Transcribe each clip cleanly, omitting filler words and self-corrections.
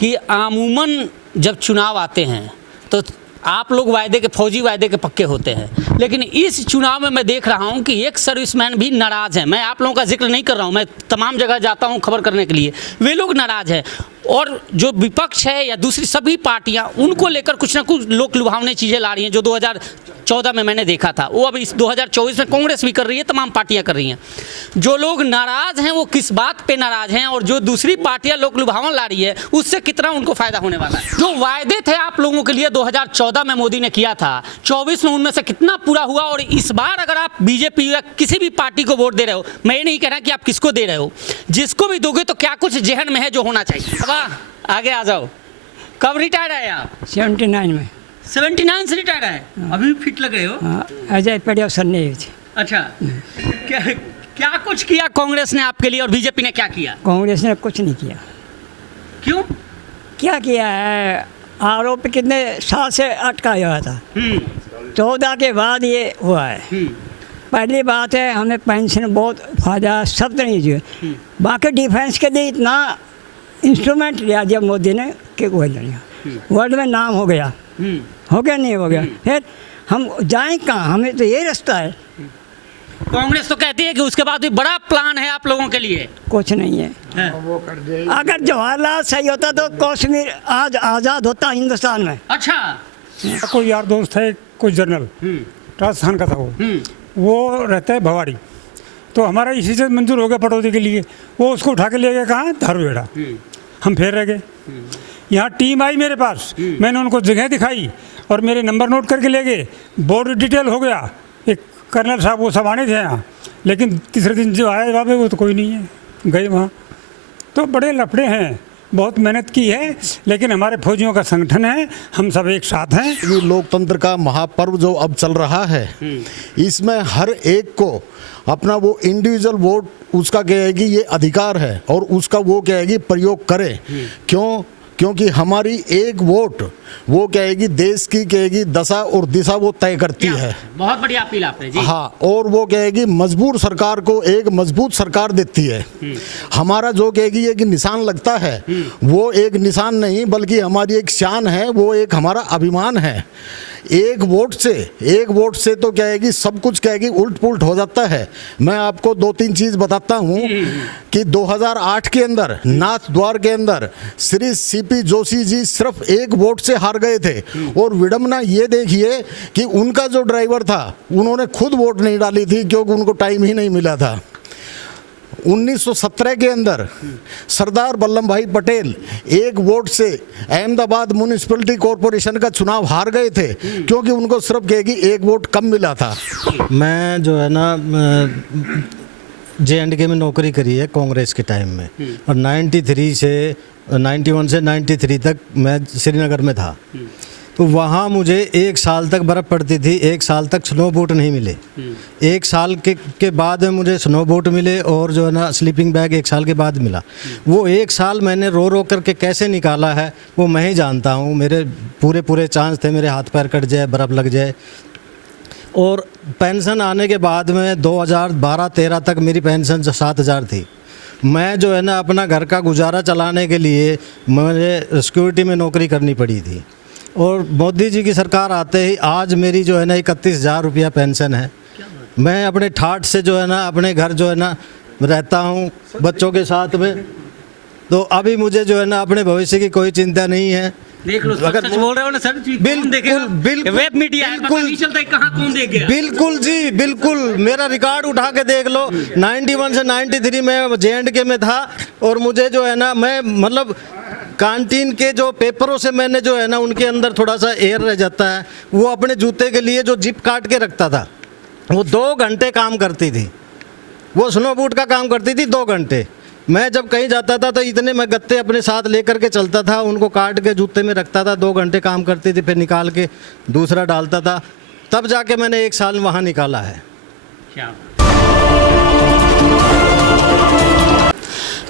कि अमूमन जब चुनाव आते हैं तो आप लोग वायदे के फौजी वायदे के पक्के होते हैं, लेकिन इस चुनाव में मैं देख रहा हूं कि एक सर्विसमैन भी नाराज़ हैं। मैं आप लोगों का जिक्र नहीं कर रहा हूं, मैं तमाम जगह जाता हूं खबर करने के लिए, वे लोग नाराज़ हैं। और जो विपक्ष है या दूसरी सभी पार्टियां उनको लेकर कुछ ना कुछ लोक लुभावने चीज़ें ला रही हैं, जो 2014 में मैंने देखा था, वो अब इस 2024 में कांग्रेस भी कर रही है, तमाम पार्टियां कर रही हैं। जो लोग नाराज़ हैं वो किस बात पे नाराज़ हैं, और जो दूसरी पार्टियां लोक लुभावन ला रही है उससे कितना उनको फ़ायदा होने वाला है। जो वायदे थे आप लोगों के लिए 2014 में मोदी ने किया था, 24 में उनमें से कितना पूरा हुआ? और इस बार अगर आप बीजेपी या किसी भी पार्टी को वोट दे रहे हो, मैं ये नहीं कह रहा कि आप किसको दे रहे हो, जिसको भी दोगे तो क्या कुछ जहन में है जो होना चाहिए? वाह, आगे आ जाओ। कब रिटायर आए आप? 79 में। 79 से रिटायर आए? अभी भी फिट लग रहे हो। अजय पड़े सर नहीं थे। अच्छा, क्या क्या कुछ किया कांग्रेस ने आपके लिए और बीजेपी ने क्या किया? कांग्रेस ने कुछ नहीं किया। क्यों? क्या किया है? आरोप कितने साल से अटकाया हुआ था, 14 के बाद ये हुआ है। पहली बात है, हमें पेंशन बहुत फायदा सब तरह की। बाकी डिफेंस के लिए इतना इंस्ट्रूमेंट लिया दिया मोदी ने कि वर्ल्ड में नाम हो गया। नहीं हो गया? फिर हम जाएं कहाँ? हमें तो यही रास्ता है। कांग्रेस तो कहती है कि उसके बाद भी बड़ा प्लान है आप लोगों के लिए। कुछ नहीं है। वो कर दे। अगर जवाहरलाल सही होता तो कश्मीर आज आज़ाद होता हिंदुस्तान में। अच्छा। कोई यार दोस्त है, कोई जनरल राजस्थान का था, वो रहता है भवाड़ी, तो हमारा इसी से मंजूर हो गया पटौदी के लिए। वो उसको उठा के ले गए कहाँ? धारूहेड़ा। हम फिर रह गए। यहाँ टीम आई मेरे पास, मैंने उनको जगह दिखाई और मेरे नंबर नोट करके ले गए। बोर्ड डिटेल हो गया। एक कर्नल साहब वो सब आने थे यहाँ, लेकिन तीसरे दिन जो आए वहाँ पे वो तो कोई नहीं है, गए वहाँ। तो बड़े लफड़े हैं, बहुत मेहनत की है, लेकिन हमारे फौजियों का संगठन है, हम सब एक साथ हैं। ये लोकतंत्र का महापर्व जो अब चल रहा है, इसमें हर एक को अपना वो इंडिविजुअल वोट उसका कहेगी ये अधिकार है और उसका वो कहेगी प्रयोग करे। क्योंकि हमारी एक वोट वो कहेगी देश की कहेगी दशा और दिशा वो तय करती है। बहुत बढ़िया अपील आपने जी। हाँ, और वो कहेगी मजबूर सरकार को एक मजबूत सरकार देती है। हमारा जो कहेगी एक निशान लगता है, वो एक निशान नहीं बल्कि हमारी एक शान है, वो एक हमारा अभिमान है। एक वोट से तो कहेगी सब कुछ कहेगी उल्ट पुल्ट हो जाता है। मैं आपको 2-3 चीज़ बताता हूँ कि 2008 के अंदर नाथ द्वार के अंदर श्री सीपी जोशी जी सिर्फ एक वोट से हार गए थे। और विडम्बना ये देखिए कि उनका जो ड्राइवर था उन्होंने खुद वोट नहीं डाली थी क्योंकि उनको टाइम ही नहीं मिला था। 1917 के अंदर सरदार वल्लभ भाई पटेल एक वोट से अहमदाबाद म्यूनिसिपैलिटी कॉरपोरेशन का चुनाव हार गए थे क्योंकि उनको सिर्फ कहेगी एक वोट कम मिला था। मैं जो है ना JNK में नौकरी करी है कांग्रेस के टाइम में, और 91 से 93 तक मैं श्रीनगर में था। तो वहाँ मुझे 1 साल तक बर्फ़ पड़ती थी, 1 साल तक स्नो बोट नहीं मिले। 1 साल के बाद में मुझे स्नो बोट मिले और जो है ना स्लीपिंग बैग 1 साल के बाद मिला। वो 1 साल मैंने रो रो करके कैसे निकाला है वो मैं ही जानता हूँ। मेरे पूरे चांस थे मेरे हाथ पैर कट जाए, बर्फ़ लग जाए। और पेंशन आने के बाद में 2012-13 तक मेरी पेंशन 7,000 थी। मैं जो है ना अपना घर का गुजारा चलाने के लिए मुझे सिक्योरिटी में नौकरी करनी पड़ी थी। और मोदी जी की सरकार आते ही आज मेरी जो है ना 31,000 रुपया पेंशन है। मैं अपने ठाठ से जो है ना अपने घर जो है ना रहता हूँ बच्चों के साथ में। तो अभी मुझे जो है ना अपने भविष्य की कोई चिंता नहीं है। देख लो, अगर सच बोल रहे हो ना सर, बिल्कुल वेब मीडिया है, पता नहीं चलता कहाँ कौन देख गया। बिल्कुल जी, बिल्कुल मेरा रिकॉर्ड उठा के देख लो। 91 से 93 में JNK में था और मुझे जो है ना मैं मतलब कैंटीन के जो पेपरों से मैंने जो है ना उनके अंदर थोड़ा सा एयर रह जाता है। वो अपने जूते के लिए जो जिप काट के रखता था, वो 2 घंटे काम करती थी। वो स्नो बूट का काम करती थी 2 घंटे। मैं जब कहीं जाता था तो इतने मैं गत्ते अपने साथ लेकर के चलता था, उनको काट के जूते में रखता था। 2 घंटे काम करती थी, फिर निकाल के दूसरा डालता था। तब जाके मैंने 1 साल वहाँ निकाला है। क्या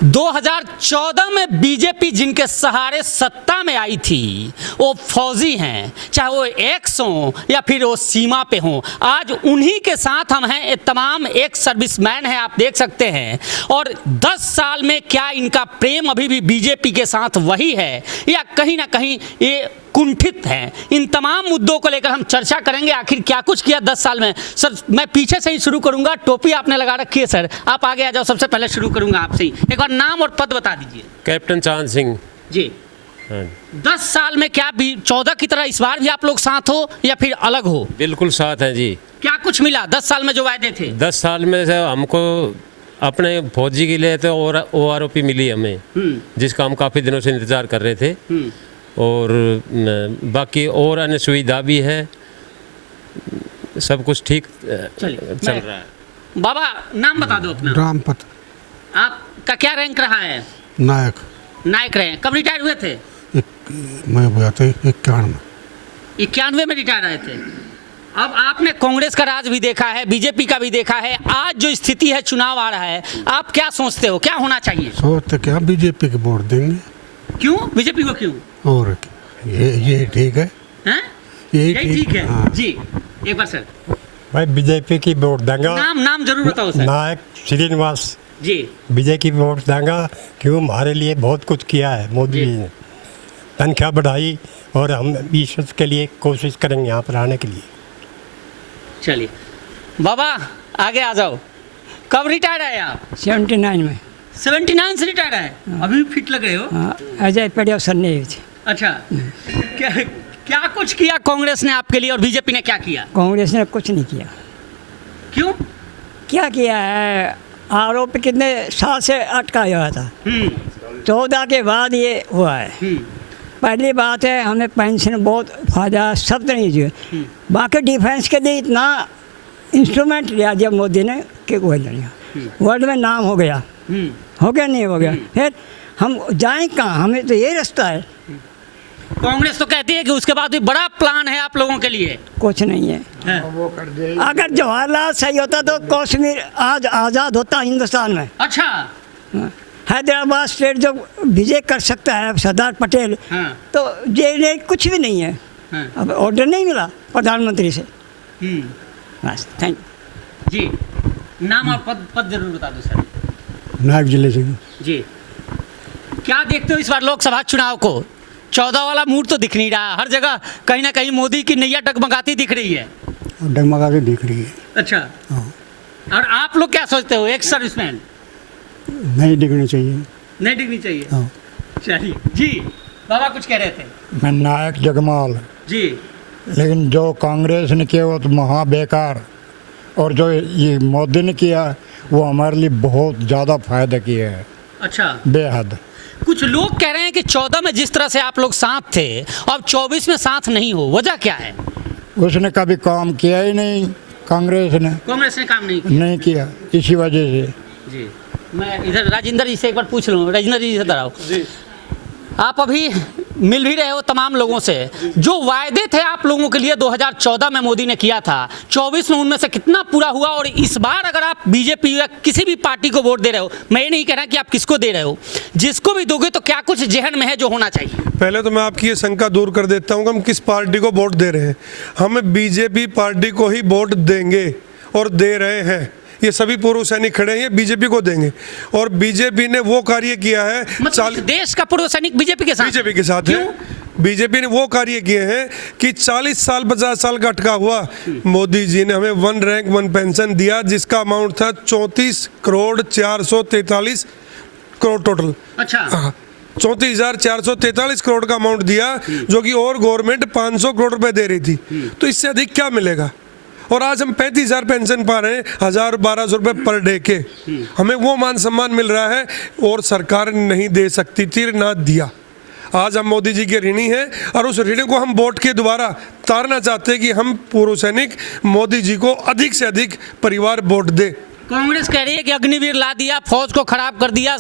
2014 में बीजेपी जिनके सहारे सत्ता में आई थी वो फौजी हैं, चाहे वो एक्स हों या फिर वो सीमा पे हों। आज उन्हीं के साथ हम हैं, ये तमाम एक्स सर्विसमैन हैं, आप देख सकते हैं। और 10 साल में क्या इनका प्रेम अभी भी बीजेपी के साथ वही है या कहीं ना कहीं ये कुंठित हैं? इन तमाम मुद्दों को लेकर हम चर्चा करेंगे। आखिर क्या कुछ किया 10 साल में। सर मैं पीछे से ही शुरू करूंगा, टोपी आपने लगा रखी है सर, आप आगे आ जाओ। सबसे पहले शुरू करूंगा आपसे ही, एक बार नाम और पद बता दीजिए। कैप्टन चांद सिंह जी। हाँ। 10 साल में क्या 14 की तरह इस बार भी आप लोग साथ हो या फिर अलग हो? बिल्कुल साथ हैं जी। क्या कुछ मिला 10 साल में जो वायदे थे? 10 साल में से हमको अपने फौजी के लिए तो और OROP मिली हमें, जिसका हम काफ़ी दिनों से इंतज़ार कर रहे थे। और बाकी और अन्य सुविधा भी है, सब कुछ ठीक चल रहा है। बाबा नाम बता दो अपना। रामपत आपका क्या रैंक रहा है? नायक। नायक रहे। कब रिटायर हुए थे? मैं हुआ था 91 में रिटायर आए थे। अब आपने कांग्रेस का राज भी देखा है, बीजेपी का भी देखा है। आज जो स्थिति है, चुनाव आ रहा है, आप क्या सोचते हो, क्या होना चाहिए? सोचते क्या बीजेपी के वोट देंगे। क्यों बीजेपी को क्यों? और ये ठीक है, हैं? यही ठीक है। हाँ। जी एक बार सर भाई बीजेपी की वोट देंगे। नाम जरूर बताओ सर। नायक श्रीनिवास जी। बीजेपी की वोट देंगे, क्यों हमारे लिए बहुत कुछ किया है मोदी जी ने, तनख्वाह बढ़ाई, और हम ईश्वर के लिए कोशिश करेंगे यहाँ पर आने के लिए। चलिए बाबा आगे आ जाओ। कब रिटायर आए आप? 79 में। 79 से रिटायर आए, अभी भी फिट लग रहे हो। हाँ, अजय पड़े सर नहीं थे। अच्छा, क्या कुछ किया कांग्रेस ने आपके लिए और बीजेपी ने क्या किया? कांग्रेस ने कुछ नहीं किया। क्यों? क्या किया है? आरोप कितने साल से अटकाया हुआ था, 14 के बाद ये हुआ है। पहली बात है, हमें पेंशन बहुत फायदा सब तरह की। बाकी डिफेंस के लिए इतना इंस्ट्रूमेंट लिया दिया मोदी ने कि वही लड़िया वर्ल्ड में नाम हो गया। हो गया नहीं हो गया, फिर हम जाएं कहाँ? हमें तो यही रास्ता है। कांग्रेस तो कहती है कि उसके बाद भी बड़ा प्लान है आप लोगों के लिए। कुछ नहीं है। अगर जवाहरलाल सही होता तो कश्मीर आज आज़ाद होता हिंदुस्तान में। अच्छा। हैदराबाद स्टेट जो विजय कर सकता है सरदार पटेल, तो ये कुछ भी नहीं है। अब ऑर्डर नहीं मिला प्रधानमंत्री से। बस थैंक यू। जी नाम और पद जरूर बता दो सर। नायक जिले से। जी क्या देखते हो इस बार लोकसभा चुनाव को? 14 वाला मूड तो दिख नहीं रहा, हर जगह कहीं ना कहीं मोदी की नैया डगमगाती दिख रही है। डगमगा के दिख रही है। अच्छा। और आप लोग क्या सोचते हो, एक सर्विसमैन? नहीं दिखनी चाहिए। नहीं दिखनी चाहिए। हाँ। चलिए जी बाबा कुछ कह रहे थे। मैं नायक जगमाल। जी। लेकिन जो कांग्रेस ने किया वो तो महा बेकार, और जो ये मोदी ने किया वो हमारे लिए बहुत ज़्यादा फायदा किया है। अच्छा। बेहद। कुछ लोग कह रहे हैं कि 14 में जिस तरह से आप लोग साथ थे, अब 24 में साथ नहीं हो, वजह क्या है? उसने कभी काम किया ही नहीं, कांग्रेस ने काम नहीं किया, इसी वजह से। जी मैं इधर राजेंद्र जी से एक बार पूछ लूँ। राजेंद्र जी इधर आओ। आप अभी मिल भी रहे हो तमाम लोगों से। जो वायदे थे आप लोगों के लिए 2014 में मोदी ने किया था, 24 में उनमें से कितना पूरा हुआ? और इस बार अगर आप बीजेपी या किसी भी पार्टी को वोट दे रहे हो, मैं ये नहीं कह रहा कि आप किसको दे रहे हो, जिसको भी दोगे तो क्या कुछ जहन में है जो होना चाहिए? पहले तो मैं आपकी ये शंका दूर कर देता हूँ कि हम किस पार्टी को वोट दे रहे हैं। हम बीजेपी पार्टी को ही वोट देंगे और दे रहे हैं। ये सभी पूर्व सैनिक खड़े हैं, ये बीजेपी को देंगे। और बीजेपी ने वो कार्य किया है, मतलब देश का पूर्व सैनिक बीजेपी के साथ है। बीजेपी ने वो कार्य किए हैं कि 40 साल 50 साल का अटका हुआ मोदी जी ने हमें 1 रैंक 1 पेंशन दिया, जिसका अमाउंट था 34 करोड़ 443 करोड़ टोटल। अच्छा। 34,443 करोड़ का अमाउंट दिया, जो कि और गवर्नमेंट 500 करोड़ रुपए दे रही थी। तो इससे अधिक क्या मिलेगा? और आज हम 35,000 पेंशन पा रहे हैं, 1,000-1,200 रुपए पर डे के। हमें वो मान सम्मान मिल रहा है, और सरकार नहीं दे सकती थी, ना दिया। आज हम मोदी जी के ऋणी हैं, और उस ऋण को हम वोट के द्वारा तारना चाहते हैं कि हम पूर्व सैनिक मोदी जी को अधिक से अधिक परिवार वोट दे। कांग्रेस कह रही है कि अग्निवीर ला दिया, फौज को खराब कर दिया,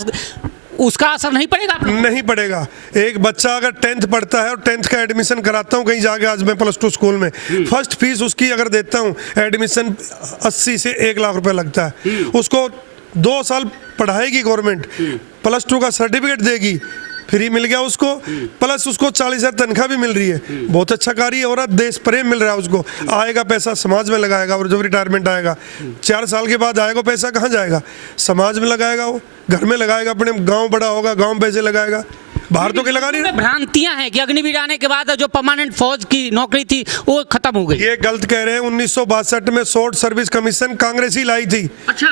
उसका असर नहीं पड़ेगा? नहीं पड़ेगा। एक बच्चा अगर 10th पढ़ता है और 10th का एडमिशन कराता हूँ कहीं जाके, आज मैं +2 स्कूल में, फर्स्ट फीस उसकी अगर देता हूँ, एडमिशन 80 से 1 लाख रुपए लगता है। उसको 2 साल पढ़ाएगी गवर्नमेंट, +2 का सर्टिफिकेट देगी, फ्री मिल गया उसको, प्लस उसको 40,000 तनख्वाह भी मिल रही है। बहुत अच्छा कार्य हो रहा है, देश प्रेम मिल रहा है उसको। आएगा पैसा समाज में लगाएगा, और जब रिटायरमेंट आएगा 4 साल के बाद आएगा पैसा, कहाँ जाएगा? समाज में लगाएगा, वो घर में लगाएगा, अपने गांव बड़ा होगा गांव में पैसे लगाएगा, बाहर तो क्या लगा नहीं। भ्रांतियां हैं कि अग्निवीर आने के बाद जो परमानेंट फौज की नौकरी थी वो खत्म हो गई। ये गलत कह रहे हैं। 1962 में शॉर्ट सर्विस कमीशन कांग्रेस ही लाई थी। अच्छा,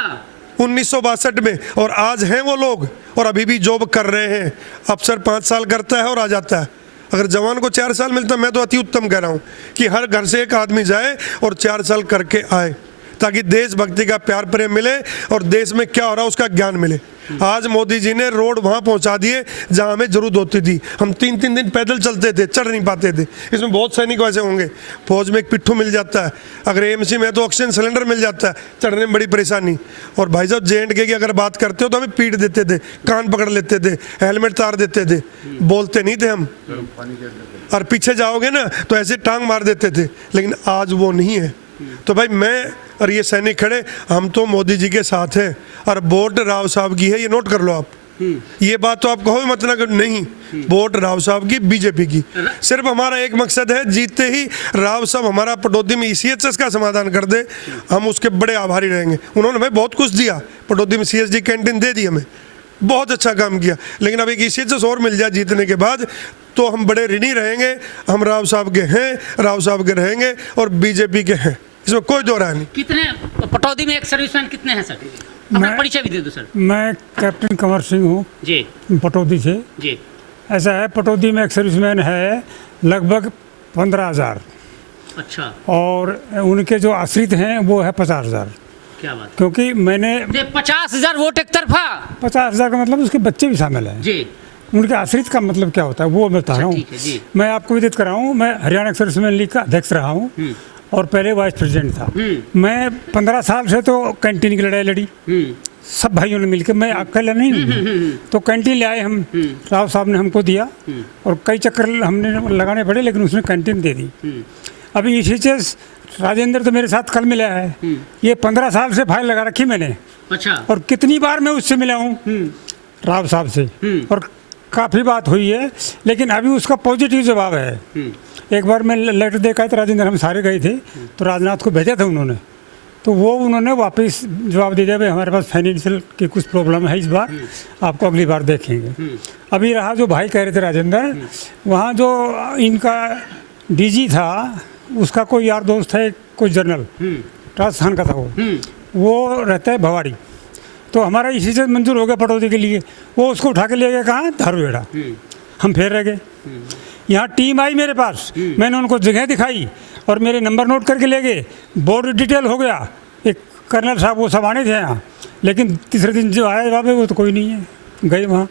1962 में, और आज हैं वो लोग और अभी भी जॉब कर रहे हैं। अफसर 5 साल करता है और आ जाता है। अगर जवान को 4 साल मिलता, मैं तो अति उत्तम कह रहा हूँ कि हर घर से एक आदमी जाए और 4 साल करके आए, ताकि देशभक्ति का प्यार प्रेम मिले और देश में क्या हो रहा है उसका ज्ञान मिले। आज मोदी जी ने रोड वहाँ पहुँचा दिए जहाँ हमें जरूरत होती थी। हम 3-3 दिन पैदल चलते थे, चढ़ नहीं पाते थे। इसमें बहुत सैनिक वैसे होंगे। फौज में एक पिट्ठू मिल जाता है, अगर एएमसी में तो ऑक्सीजन सिलेंडर मिल जाता है, चढ़ने में बड़ी परेशानी। और भाई साहब J&K की अगर बात करते हो तो हमें पीट देते थे, कान पकड़ लेते थे, हेलमेट तार देते थे, बोलते नहीं थे हम। और पीछे जाओगे ना तो ऐसे टांग मार देते थे, लेकिन आज वो नहीं है। तो भाई मैं और ये सैनिक खड़े, हम तो मोदी जी के साथ हैं और वोट राव साहब की है, ये नोट कर लो आप। ये बात तो आप कहो मत ना कि नहीं, वोट राव साहब की, बीजेपी की। सिर्फ हमारा एक मकसद है, जीतते ही राव साहब हमारा पटौदी में ECHS का समाधान कर दे, हम उसके बड़े आभारी रहेंगे। उन्होंने हमें बहुत कुछ दिया, पटौदी में CSD कैंटीन दे दी हमें, बहुत अच्छा काम किया। लेकिन अब एक ECHS और मिल जाए जीतने के बाद तो हम बड़े ऋणी रहेंगे। हम राव साहब के हैं, राव साहब के रहेंगे और बीजेपी के हैं, इसमें कोई दो राय नहीं। कितने पटौदी में एक सर्विसमैन कितने हैं सर? अपना परिचय भी दे दो सर। मैं कैप्टन कंवर सिंह हूँ जी पटौदी से। जी, ऐसा है, पटौदी में एक सर्विसमैन है लगभग 15,000, अच्छा, और उनके जो आश्रित हैं वो है 50,000। क्या बात, क्योंकि मैंने 50,000 वोट एक तरफा। 50,000 का मतलब उसके बच्चे भी शामिल हैं। जी, उनके आश्रित का मतलब क्या होता है वो मैं बता रहा ठीक है जी। हूँ। मैं आपको विदित कर रहा हूँ, मैं हरियाणा सर्विसमैन लीग का अध्यक्ष रहा हूँ और पहले वाइस प्रेसिडेंट था। मैं 15 साल से तो कैंटीन की लड़ाई लड़ी, सब भाइयों ने मिलकर, मैं अकेला नहीं। तो कैंटीन ले आए हम, राव साहब ने हमको दिया और कई चक्कर हमने लगाने पड़े, लेकिन उसने कैंटीन दे दी। अभी ECHS राजेंद्र तो मेरे साथ कल मिला है, ये 15 साल से फाइल लगा रखी मैंने। अच्छा, और कितनी बार मैं उससे मिला हूँ राव साहब से, और काफ़ी बात हुई है, लेकिन अभी उसका पॉजिटिव जवाब है। एक बार मैं लेटर देखा था राजेंद्र, हम सारे गए थे, तो राजनाथ को भेजा था उन्होंने, तो वो उन्होंने वापस जवाब दे दिया, भाई हमारे पास फाइनेंशियल की कुछ प्रॉब्लम है इस बार, आपको अगली बार देखेंगे। अभी रहा जो भाई कह रहे थे राजेंद्र, वहाँ जो इनका DG था, उसका कोई यार दोस्त है, कोई जनरल राजस्थान का था, वो रहता है भवाड़ी। तो हमारा ECHS मंजूर हो गया पटौदी के लिए, वो उसको उठा के ले गया कहाँ, धारूहेड़ा। हम फिर रह गए। यहाँ टीम आई मेरे पास, मैंने उनको जगह दिखाई और मेरे नंबर नोट करके ले गए, बोर्ड डिटेल हो गया। एक कर्नल साहब वो सब आने थे यहाँ, लेकिन तीसरे दिन जो आया जवाब है वो तो कोई नहीं है, गए वहाँ।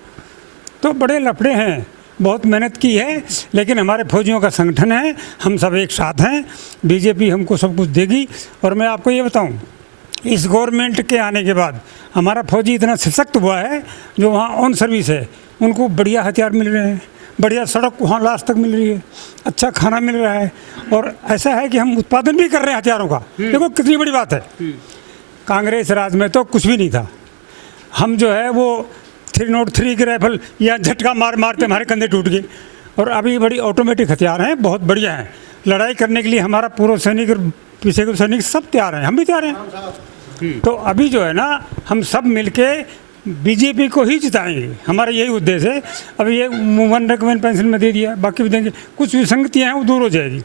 तो बड़े लफड़े हैं, बहुत मेहनत की है, लेकिन हमारे फौजियों का संगठन है, हम सब एक साथ हैं। बीजेपी हमको सब कुछ देगी। और मैं आपको ये बताऊँ, इस गवर्नमेंट के आने के बाद हमारा फौजी इतना सशक्त हुआ है, जो वहाँ ऑन सर्विस है उनको बढ़िया हथियार मिल रहे हैं, बढ़िया सड़क वहाँ लास्ट तक मिल रही है, अच्छा खाना मिल रहा है, और ऐसा है कि हम उत्पादन भी कर रहे हैं हथियारों का। देखो कितनी बड़ी बात है। कांग्रेस राज में तो कुछ भी नहीं था, हम जो है वो 303 की राइफल या झटका मार मारते हमारे कंधे टूट गए। और अभी बड़ी ऑटोमेटिक हथियार हैं, बहुत बढ़िया हैं, लड़ाई करने के लिए हमारा पूर्व सैनिक और पीछे के सैनिक सब तैयार हैं, हम भी तैयार हैं। तो अभी जो है ना, हम सब मिलके बीजेपी को ही जिताएंगे, हमारा यही उद्देश्य है। अभी ये 1 रेकमेंड पेंशन में दे दिया, बाकी भी देंगे, कुछ विसंगतियाँ हैं वो दूर हो जाएगी।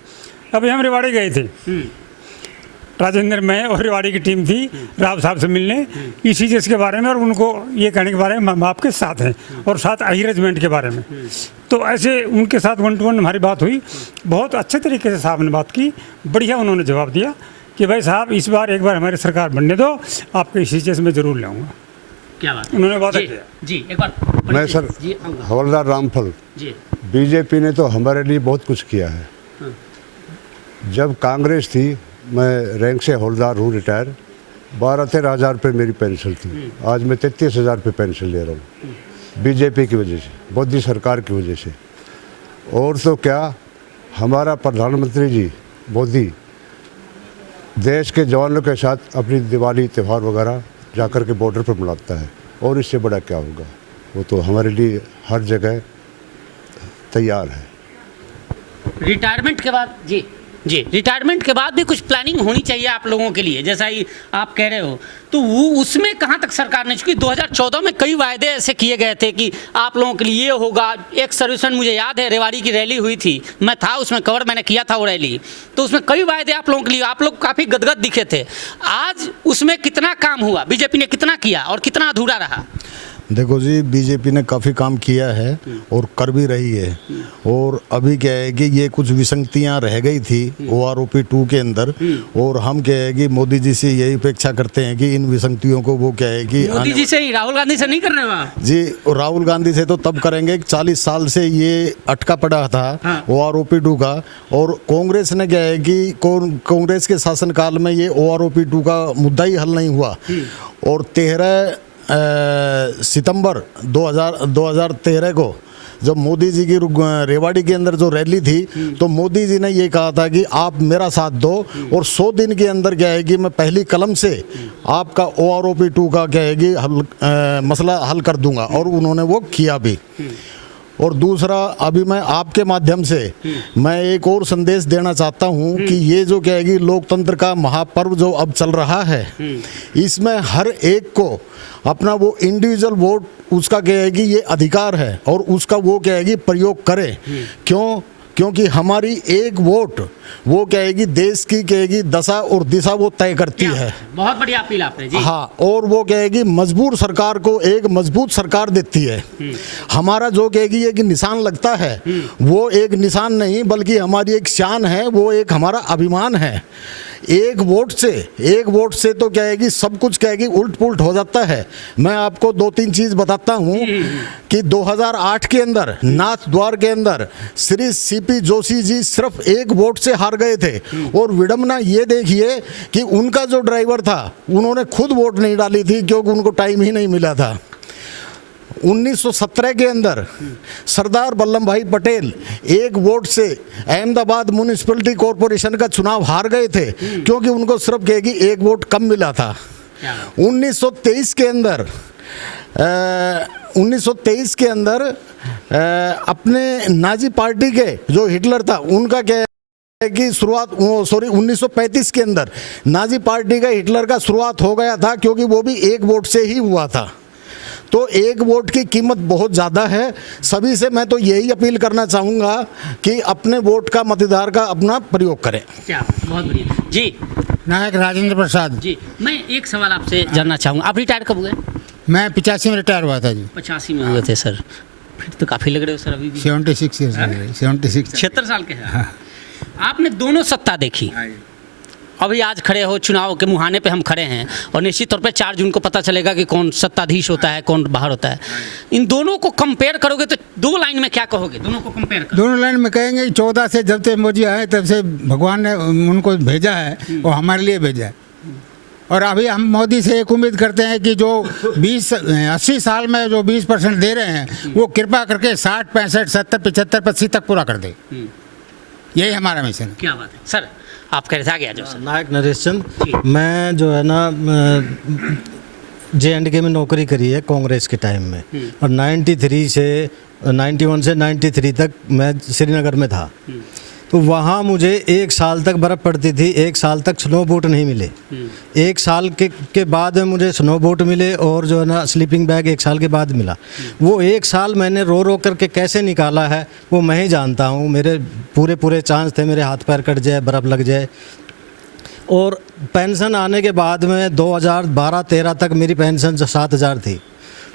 अभी हम रेवाड़ी गए थे, राजेंद्र, मैं और रेवाड़ी की टीम थी राव साहब से मिलने ECHS के बारे में, और उनको ये कहने के बारे में हम आपके साथ हैं, और साथ आई रेजिमेंट के बारे में। तो ऐसे उनके साथ 1 to 1 हमारी बात हुई, बहुत अच्छे तरीके से साहब ने बात की, बढ़िया उन्होंने जवाब दिया कि भाई साहब इस बार एक बार हमारी सरकार बनने दो, आपके ECHS में ज़रूर लाऊंगा। क्या बात, उन्होंने वादा किया। जी, एक बार मैं सर हवलदार रामफल जी, बीजेपी ने तो हमारे लिए बहुत कुछ किया है। जब कांग्रेस थी, मैं रैंक से हवलदार हूँ, रिटायर, 12-13 हज़ार रुपये मेरी पेंशन थी, आज मैं 33,000 रुपये पेंशन ले रहा हूँ, बीजेपी की वजह से, मोदी सरकार की वजह से। और तो क्या, हमारा प्रधानमंत्री जी मोदी देश के जवानों के साथ अपनी दिवाली त्यौहार वगैरह जाकर के बॉर्डर पर मनाता है, और इससे बड़ा क्या होगा। वो तो हमारे लिए हर जगह तैयार है। रिटायरमेंट के बाद जी रिटायरमेंट के बाद भी कुछ प्लानिंग होनी चाहिए आप लोगों के लिए, जैसा ही आप कह रहे हो, तो वो उसमें कहाँ तक सरकार ने, चूंकि 2014 में कई वायदे ऐसे किए गए थे कि आप लोगों के लिए ये होगा। एक सर्विसमैन, मुझे याद है रेवाड़ी की रैली हुई थी, मैं था उसमें, कवर मैंने किया था वो रैली, तो उसमें कई वायदे आप लोगों के लिए, आप लोग काफ़ी गदगद दिखे थे। आज उसमें कितना काम हुआ, बीजेपी ने कितना किया और कितना अधूरा रहा? देखो जी, बीजेपी ने काफ़ी काम किया है और कर भी रही है। और अभी क्या है कि ये कुछ विसंगतियां रह गई थी OROP 2 के अंदर, और हम क्या है कि मोदी जी से यही अपेक्षा करते हैं कि इन विसंगतियों को वो क्या है कि मोदी जी से ही, राहुल गांधी से नहीं कर रहे हो आप? जी, राहुल गांधी से तो तब करेंगे, 40 साल से ये अटका पड़ा था OROP 2 का। और कांग्रेस ने क्या है कि कांग्रेस के शासनकाल में ये OROP 2 का मुद्दा ही हल नहीं हुआ। और 13 सितंबर 2013 को जब मोदी जी की रेवाड़ी के अंदर जो रैली थी, तो मोदी जी ने ये कहा था कि आप मेरा साथ दो और 100 दिन के अंदर क्या है कि मैं पहली कलम से आपका OROP 2 का क्या है कि मसला हल कर दूंगा, और उन्होंने वो किया भी। और दूसरा, अभी मैं आपके माध्यम से मैं एक और संदेश देना चाहता हूं कि ये जो क्या है कि लोकतंत्र का महापर्व जो अब चल रहा है, इसमें हर एक को अपना वो इंडिविजुअल वोट, उसका क्या है कि ये अधिकार है और उसका वो क्या है कि प्रयोग करे। क्योंकि हमारी एक वोट वो क्या है कि देश की क्या है कि दशा और दिशा वो तय करती है। बहुत बढ़िया अपील आपने जी। हाँ, और वो क्या है कि मजबूर सरकार को एक मजबूत सरकार देती है। हमारा जो क्या है कि एक निशान लगता है, वो एक निशान नहीं बल्कि हमारी एक शान है, वो एक हमारा अभिमान है। एक वोट से तो क्या है कि सब कुछ क्या है कि उल्ट पुल्ट हो जाता है। मैं आपको 2-3 चीज़ बताता हूँ कि 2008 के अंदर नाथ द्वार के अंदर श्री CP जोशी जी सिर्फ एक वोट से हार गए थे। और विडम्बना ये देखिए कि उनका जो ड्राइवर था, उन्होंने खुद वोट नहीं डाली थी क्योंकि उनको टाइम ही नहीं मिला था। 1917 के अंदर सरदार वल्लभ भाई पटेल एक वोट से अहमदाबाद म्यूनिसिपैलिटी कॉरपोरेशन का चुनाव हार गए थे क्योंकि उनको सिर्फ क्या कि एक वोट कम मिला था। 1923 के अंदर अपने नाजी पार्टी के जो हिटलर था, उनका क्या कि शुरुआत 1935 के अंदर नाजी पार्टी का हिटलर का शुरुआत हो गया था क्योंकि वो भी एक वोट से ही हुआ था। तो एक वोट की कीमत बहुत ज़्यादा है। सभी से मैं तो यही अपील करना चाहूँगा कि अपने वोट का, मतदार का अपना प्रयोग करें। क्या बहुत बढ़िया जी। नायक राजेंद्र प्रसाद जी, मैं एक सवाल आपसे जानना चाहूँगा, आप रिटायर कब हुए? मैं 85 में रिटायर हुआ था जी। 85 में हुए थे सर, फिर तो काफ़ी लग रहे हो सर अभी भी। 76 ईयर्स 76 साल के हैं। आपने दोनों सत्ता देखी, अभी आज खड़े हो, चुनाव के मुहाने पे हम खड़े हैं और निश्चित तौर पे 4 जून को पता चलेगा कि कौन सत्ताधीश होता है, कौन बाहर होता है। इन दोनों को कंपेयर करोगे तो 2 लाइन में क्या कहोगे? दोनों को कंपेयर करो। दोनों लाइन में कहेंगे 14 से जब से मोदी आए तब से भगवान ने उनको भेजा है और हमारे लिए भेजा है। और अभी हम मोदी से एक उम्मीद करते हैं कि जो 80 साल में जो 20% दे रहे हैं वो कृपा करके 60, 65, 70, 75, 80 तक पूरा कर दे। यही हमारा मिशन है। क्या बात है सर, आप कह रहे थे, आगे आ जाओ सर। नायक नरेश चंद, मैं जो है ना J&K में नौकरी करी है कांग्रेस के टाइम में, और 91 से 93 तक मैं श्रीनगर में था। तो वहाँ मुझे 1 साल तक बर्फ़ पड़ती थी, 1 साल तक स्नो बोट नहीं मिले। 1 साल के बाद में मुझे स्नो बोट मिले और जो है ना स्लीपिंग बैग 1 साल के बाद मिला। वो 1 साल मैंने रो करके कैसे निकाला है वो मैं ही जानता हूँ। मेरे पूरे चांस थे मेरे हाथ पैर कट जाए, बर्फ़ लग जाए। और पेंशन आने के बाद में 2012-13 तक मेरी पेंशन 7,000 थी।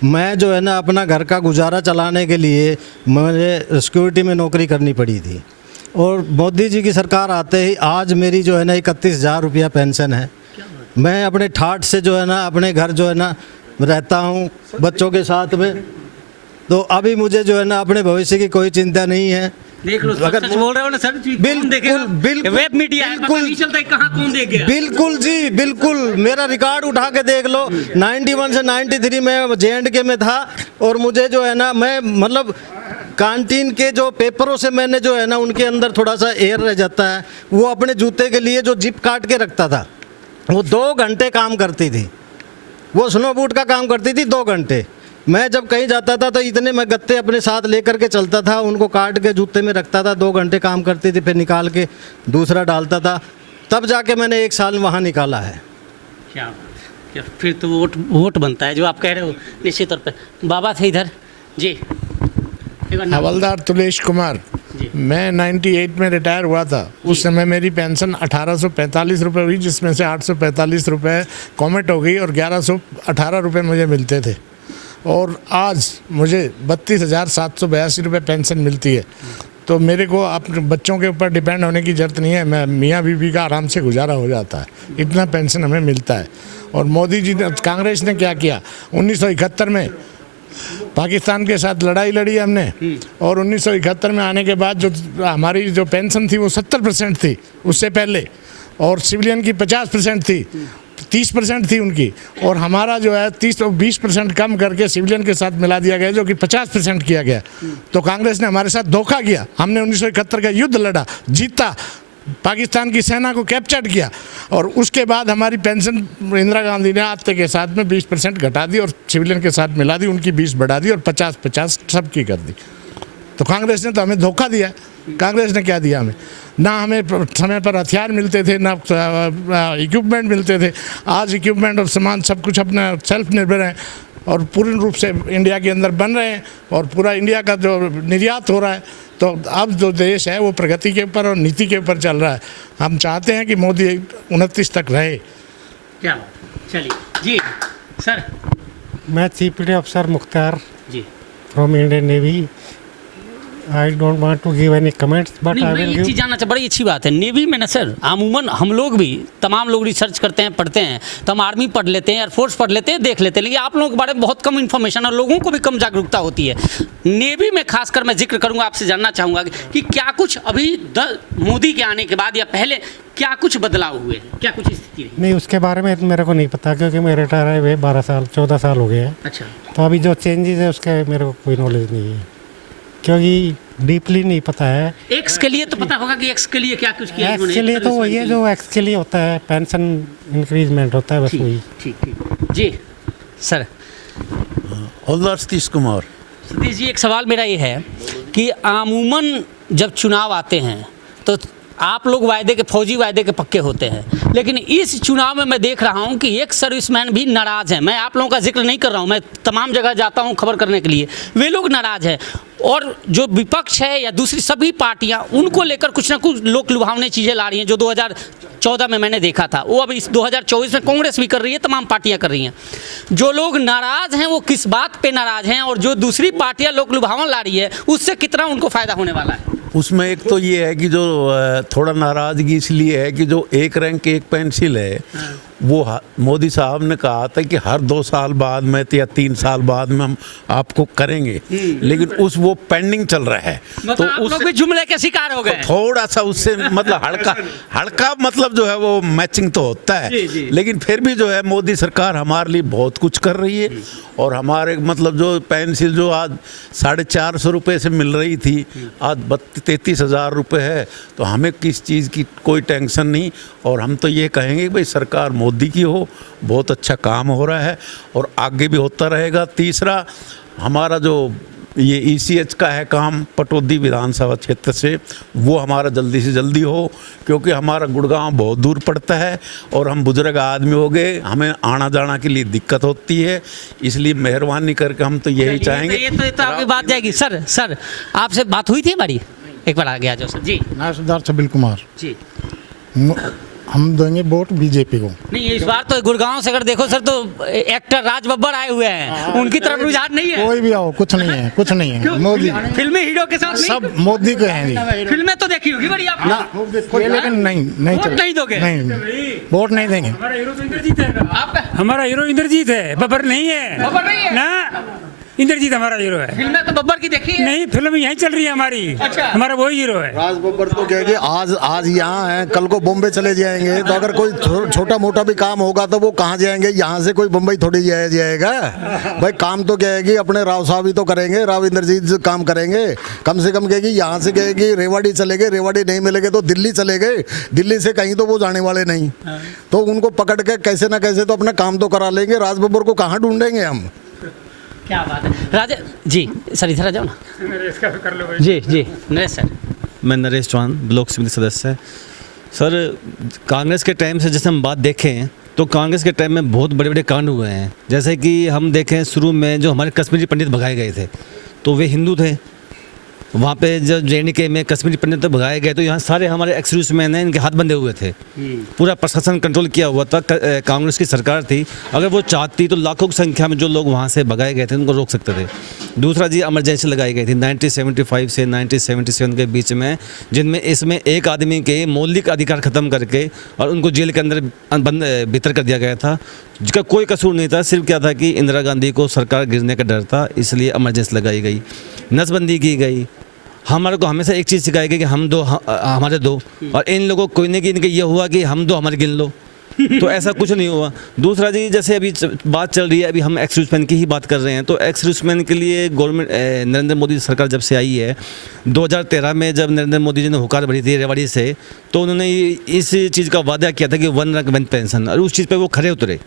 मैं जो है ना अपना घर का गुजारा चलाने के लिए मुझे सिक्योरिटी में नौकरी करनी पड़ी थी। और मोदी जी की सरकार आते ही आज मेरी जो है ना 31,000 रुपया पेंशन है। मैं अपने ठाठ से जो है ना अपने घर जो है ना रहता हूँ बच्चों के साथ में। तो अभी मुझे जो है ना अपने भविष्य की कोई चिंता नहीं है। देख लो, अगर बोल रहे हो ना सर, बिल्कुल वेब मीडिया है, पता नहीं चलता है कहाँ कौन देख गया। बिल्कुल जी, बिल्कुल मेरा रिकॉर्ड उठा के देख लो। 91 से 93 में J&K में था और मुझे जो है ना मैं मतलब कैंटीन के जो पेपरों से मैंने जो है ना उनके अंदर थोड़ा सा एयर रह जाता है। वो अपने जूते के लिए जो जिप काट के रखता था, वो 2 घंटे काम करती थी। वो स्नो बूट का काम करती थी 2 घंटे। मैं जब कहीं जाता था तो इतने मैं गत्ते अपने साथ लेकर के चलता था, उनको काट के जूते में रखता था, 2 घंटे काम करती थी, फिर निकाल के दूसरा डालता था, तब जाके मैंने 1 साल वहाँ निकाला है। क्या बात है। फिर तो वोट बनता है जो आप कह रहे हो निश्चित तौर पे। बाबा थे इधर जी, एक बार नाम- हवलदार तुलेश कुमार। जी। मैं 98 में रिटायर हुआ था। उस समय मेरी पेंशन 1845 रुपये हुई, जिसमें से 845 रुपये कॉमेट हो गई और 1118 रुपये मुझे मिलते थे। और आज मुझे 32,782 रुपये पेंशन मिलती है। तो मेरे को अपने बच्चों के ऊपर डिपेंड होने की ज़रूरत नहीं है, मैं मियाँ बीवी का आराम से गुजारा हो जाता है, इतना पेंशन हमें मिलता है। और मोदी जी ने, कांग्रेस ने क्या किया, 1971 में पाकिस्तान के साथ लड़ाई लड़ी हमने, और 1971 में आने के बाद जो हमारी जो पेंशन थी वो 70% थी उससे पहले, और सिविलियन की 50% थी, 30% थी उनकी, और हमारा जो है 20% कम करके सिविलियन के साथ मिला दिया गया, जो कि 50% किया गया। तो कांग्रेस ने हमारे साथ धोखा किया। हमने 1971 का युद्ध लड़ा, जीता, पाकिस्तान की सेना को कैप्चर किया, और उसके बाद हमारी पेंशन इंदिरा गांधी ने आते के साथ में 20% घटा दी और सिविलियन के साथ मिला दी, उनकी 20 बढ़ा दी और 50-50 सबकी कर दी। तो कांग्रेस ने तो हमें धोखा दिया। कांग्रेस ने क्या दिया हमें, ना हमें समय पर हथियार मिलते थे, ना इक्विपमेंट मिलते थे। आज इक्विपमेंट और सामान सब कुछ अपना सेल्फ निर्भर है और पूर्ण रूप से इंडिया के अंदर बन रहे हैं, और पूरा इंडिया का जो निर्यात हो रहा है। तो अब जो देश है वो प्रगति के ऊपर और नीति के ऊपर चल रहा है। हम चाहते हैं कि मोदी 29 तक रहे। क्या बात। चलिए जी सर। मैं CPD अफसर Mukhtar ji, from Indian Navy. I don't want to give any comments but नहीं, आई मैं विल ये गिव। चीज़ जानना चाह, बड़ी अच्छी बात है। नेवी में ना सर, अमूमन हम लोग भी, तमाम लोग रिसर्च करते हैं, पढ़ते हैं, तो हम आर्मी पढ़ लेते हैं, एयरफोर्स पढ़ लेते हैं, देख लेते हैं, लेकिन आप लोगों के बारे में बहुत कम इन्फॉर्मेशन और लोगों को भी कम जागरूकता होती है। नेवी में खासकर मैं जिक्र करूंगा, आपसे जानना चाहूँगा कि क्या कुछ अभी मोदी के आने के बाद या पहले क्या कुछ बदलाव हुए हैं, क्या कुछ स्थिति रही? नहीं, उसके बारे में तो मेरे को नहीं पता, क्योंकि मैं रिटायर हुए 14 साल हो गए हैं। अच्छा, तो अभी जो चेंजेस है उसके मेरे को कोई नॉलेज नहीं है, क्योंकि डीपली नहीं पता है। एक्स के लिए तो पता होगा कि एक्स के लिए क्या कुछ किया एक्स के लिए तो वही है जो एक्स के लिए होता है, पेंशन इंक्रीजमेंट होता है, बस वही। ठीक ठीक जी सर। हवलदार सतीश कुमार। सतीश जी, एक सवाल मेरा ये है कि अमूमन जब चुनाव आते हैं तो आप लोग वायदे के, फौजी वायदे के पक्के होते हैं, लेकिन इस चुनाव में मैं देख रहा हूं कि एक सर्विसमैन भी नाराज़ हैं। मैं आप लोगों का जिक्र नहीं कर रहा हूं, मैं तमाम जगह जाता हूं खबर करने के लिए, वे लोग नाराज़ हैं। और जो विपक्ष है या दूसरी सभी पार्टियां उनको लेकर कुछ ना कुछ लोक लुभावने चीज़ें ला रही हैं, जो 2014 में मैंने देखा था, वो अब इस 2024 में कांग्रेस भी कर रही है, तमाम पार्टियां कर रही हैं। जो लोग नाराज़ हैं वो किस बात पे नाराज़ हैं, और जो दूसरी पार्टियां लोक लुभावन ला रही है उससे कितना उनको फ़ायदा होने वाला है? उसमें एक तो ये है कि जो थोड़ा नाराज़गी इसलिए है कि जो एक रैंक एक पेंसिल है, वो मोदी साहब ने कहा था कि हर 2 साल बाद में या 3 साल बाद में हम आपको करेंगे, लेकिन उस वो पेंडिंग चल रहा है। तो आप लोग भी जुमले के शिकार हो गए। थोड़ा सा उससे मतलब हल्का मतलब जो है वो मैचिंग तो होता है, लेकिन फिर भी जो है मोदी सरकार हमारे लिए बहुत कुछ कर रही है। और हमारे मतलब जो पेंसिल जो आज 450 रुपये से मिल रही थी, आज 33,000 रुपये है। तो हमें किस चीज़ की कोई टेंशन नहीं, और हम तो ये कहेंगे कि भाई सरकार मोदी की हो, बहुत अच्छा काम हो रहा है और आगे भी होता रहेगा। तीसरा, हमारा जो ये ECH का है काम पटौदी विधानसभा क्षेत्र से, वो हमारा जल्दी से जल्दी हो, क्योंकि हमारा गुड़गांव बहुत दूर पड़ता है और हम बुजुर्ग आदमी हो गए, हमें आना जाना के लिए दिक्कत होती है। इसलिए मेहरबानी करके हम तो यही चाहेंगे। ये तो आपकी बात जाएगी। सर आपसे बात हुई थी हमारी, एक बार आ गया जो सर जी। नायसुदार छबिल कुमार जी, हम देंगे वोट बीजेपी को। नहीं, इस बार तो गुड़गांव से अगर देखो सर तो एक्टर राज बब्बर आए हुए हैं, उनकी तरफ रुझान नहीं है। कोई भी आओ, कुछ नहीं है, कुछ नहीं है। मोदी फिल्मी हीरो के साथ सब मोदी के हैं जी। फिल्में तो देखी होगी बड़ी आपने, लेकिन नहीं वोट नहीं दोगे? नहीं, वोट नहीं देंगे। हमारा हीरो इंद्रजीत है, बब्बर नहीं है। बब्बर नहीं है ना, इंद्रजीत हमारा हीरो है। फिल्में तो बब्बर की देखी है? नहीं, फिल्म यहीं चल रही है हमारी। अच्छा। हमारा वही हीरो है। राज बब्बर तो कहेंगे आज यहाँ हैं, कल को बॉम्बे चले जाएंगे। तो अगर कोई छोटा मोटा भी काम होगा तो वो कहाँ जाएंगे? यहाँ से कोई बम्बई थोड़ी जाएगा भाई। काम तो कहेगी अपने राव साहब ही तो करेंगे, राव इंद्रजीत काम करेंगे। कम से कम कहेगी यहाँ से कहेगी रेवाड़ी चले गए, रेवाड़ी नहीं मिलेंगे तो दिल्ली चले गए, दिल्ली से कहीं तो वो जाने वाले नहीं। तो उनको पकड़ के कैसे ना कैसे तो अपना काम तो करा लेंगे। राज बब्बर को कहाँ ढूंढेंगे हम? क्या बात है राजा जी, सर इधर आ जाओ ना। जी जी नरेश सर। मैं नरेश चौहान, ब्लॉक समिति सदस्य है। सर कांग्रेस के टाइम से जैसे हम बात देखें तो कांग्रेस के टाइम में बहुत बड़े बड़े कांड हुए हैं। जैसे कि हम देखें शुरू में जो हमारे कश्मीरी पंडित भगाए गए थे तो वे हिंदू थे। वहाँ पे जब JNK में कश्मीरी पंडित भगाए गए तो यहाँ सारे हमारे एक्स सर्विसमैन हैं, इनके हाथ बंधे हुए थे। पूरा प्रशासन कंट्रोल किया हुआ था, कांग्रेस की सरकार थी। अगर वो चाहती तो लाखों की संख्या में जो लोग वहाँ से भगाए गए थे उनको रोक सकते थे। दूसरा जी, इमरजेंसी लगाई गई थी 1975 से 1977 के बीच में, जिनमें इसमें एक आदमी के मौलिक अधिकार ख़त्म करके और उनको जेल के अंदर भीतर कर दिया गया था, जिसका कोई कसूर नहीं था। सिर्फ क्या था कि इंदिरा गांधी को सरकार गिरने का डर था, इसलिए इमरजेंसी लगाई गई, नसबंदी की गई। हमारे को हमेशा एक चीज़ सिखाई गई कि हम दो हमारे दो, और इन लोगों को कोई नहीं कि इनके ये हुआ कि हम दो हमारे गिन लो, तो ऐसा कुछ नहीं हुआ। दूसरा जी, जैसे अभी बात चल रही है, अभी हम एक्स सर्विसमैन की ही बात कर रहे हैं, तो एक्स सर्विसमैन के लिए गवर्नमेंट नरेंद्र मोदी सरकार जब से आई है 2013 में, जब नरेंद्र मोदी जी ने हुकार भरी थी रेवाड़ी से, तो उन्होंने इस चीज़ का वादा किया था कि 1 रैंक 1 पेंशन, और उस चीज़ पर वो खरे उतरे।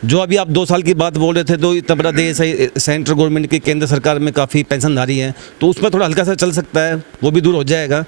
जो अभी आप 2 साल की बात बोल रहे थे, तो इतना बड़ा देश है, सेंट्रल गवर्नमेंट की केंद्र सरकार में काफ़ी पेंशनधारी हैं, तो उसमें थोड़ा हल्का सा चल सकता है, वो भी दूर हो जाएगा।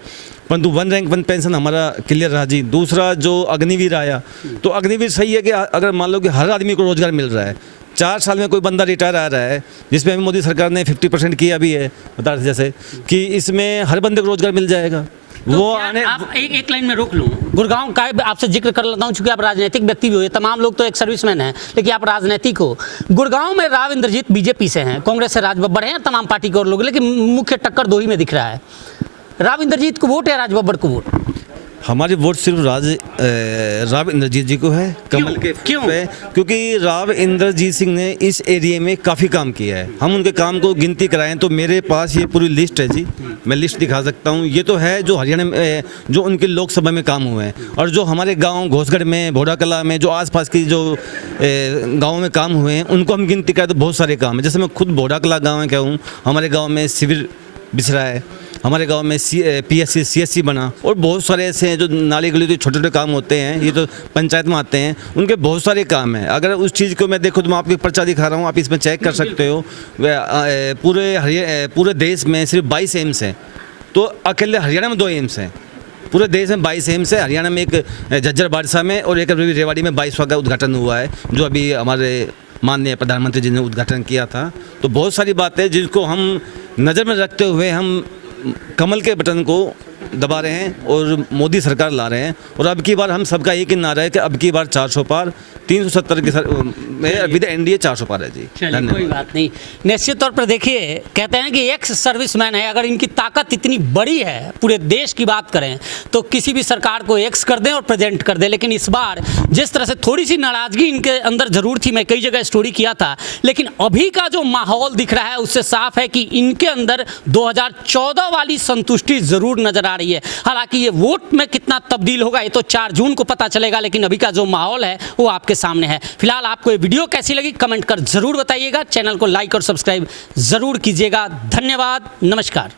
परंतु 1 रैंक 1 पेंशन हमारा क्लियर रहा जी। दूसरा जो अग्निवीर आया, तो अग्निवीर सही है कि अगर मान लो कि हर आदमी को रोज़गार मिल रहा है, 4 साल में कोई बंदा रिटायर आ रहा है, जिसमें अभी मोदी सरकार ने 50% किया भी है, बता रहे जैसे कि इसमें हर बंदे को रोज़गार मिल जाएगा। तो वो आने आप एक लाइन में रोक लूँ, गुड़गांव का आपसे जिक्र कर लेता हूँ, चूंकि आप राजनीतिक व्यक्ति भी हो, तमाम लोग तो एक सर्विसमैन हैं, लेकिन आप राजनीतिक हो। गुड़गांव में राव इंद्रजीत बीजेपी से हैं, कांग्रेस से राज बब्बर हैं, तमाम पार्टी के और लोग, लेकिन मुख्य टक्कर 2 ही में दिख रहा है। राव इंद्रजीत को वोट या राज बब्बर को वोट? हमारी वोट सिर्फ राव इंद्रजीत जी को है, कमल के क्यों? क्योंकि राव इंद्रजीत सिंह ने इस एरिया में काफ़ी काम किया है। हम उनके काम को गिनती कराएं तो मेरे पास ये पूरी लिस्ट है जी, मैं लिस्ट दिखा सकता हूँ। ये तो है जो हरियाणा में, जो उनके लोकसभा में काम हुए हैं, और जो हमारे गांव घोसगढ़ में, भोड़ा कला में, जो आसपास की जो गाँव में काम हुए हैं, उनको हम गिनती कराएं तो बहुत सारे काम हैं। जैसे मैं खुद भोड़ा कला गाँव में क्या हूँ, हमारे गाँव में शिविर बिछरा है, हमारे गांव में PSC CSC बना, और बहुत सारे ऐसे हैं जो नाली गली, जो छोटे छोटे काम होते हैं, ये तो पंचायत में आते हैं, उनके बहुत सारे काम हैं। अगर उस चीज़ को मैं देखूँ तो मैं आपको पर्चा दिखा रहा हूँ, आप इसमें चेक कर सकते हो। पूरे देश में सिर्फ 22 एम्स हैं, तो अकेले हरियाणा में 2 एम्स हैं। पूरे देश में 22 एम्स है, हरियाणा में एक झज्जर बारिशा में, और एक अभी रेवाड़ी में 22वां का उद्घाटन हुआ है, जो अभी हमारे माननीय प्रधानमंत्री जी ने उद्घाटन किया था। तो बहुत सारी बातें जिनको हम नज़र में रखते हुए हम कमल के बटन को दबा रहे हैं और मोदी सरकार ला रहे हैं। और अब की बार हम सबका एक ही नारा है कि अब की बार 400 पार, 370 की विद NDA 400 पार है जी। कोई बात नहीं। निश्चित तौर पर देखिए, कहते हैं कि एक्स सर्विसमैन है, अगर इनकी ताकत इतनी बड़ी है, पूरे देश की बात करें तो किसी भी सरकार को एक्स कर दें और प्रेजेंट कर दें। लेकिन इस बार जिस तरह से थोड़ी सी नाराजगी इनके अंदर जरूर थी, मैं कई जगह स्टोरी किया था, लेकिन अभी का जो माहौल दिख रहा है उससे साफ है कि इनके अंदर 2014 वाली संतुष्टि जरूर नजर आ रही है। हालांकि ये वोट में कितना तब्दील होगा ये तो 4 जून को पता चलेगा, लेकिन अभी का जो माहौल है वो आपके सामने है। फिलहाल आपको ये वीडियो कैसी लगी कमेंट कर जरूर बताइएगा, चैनल को लाइक और सब्सक्राइब जरूर कीजिएगा। धन्यवाद, नमस्कार।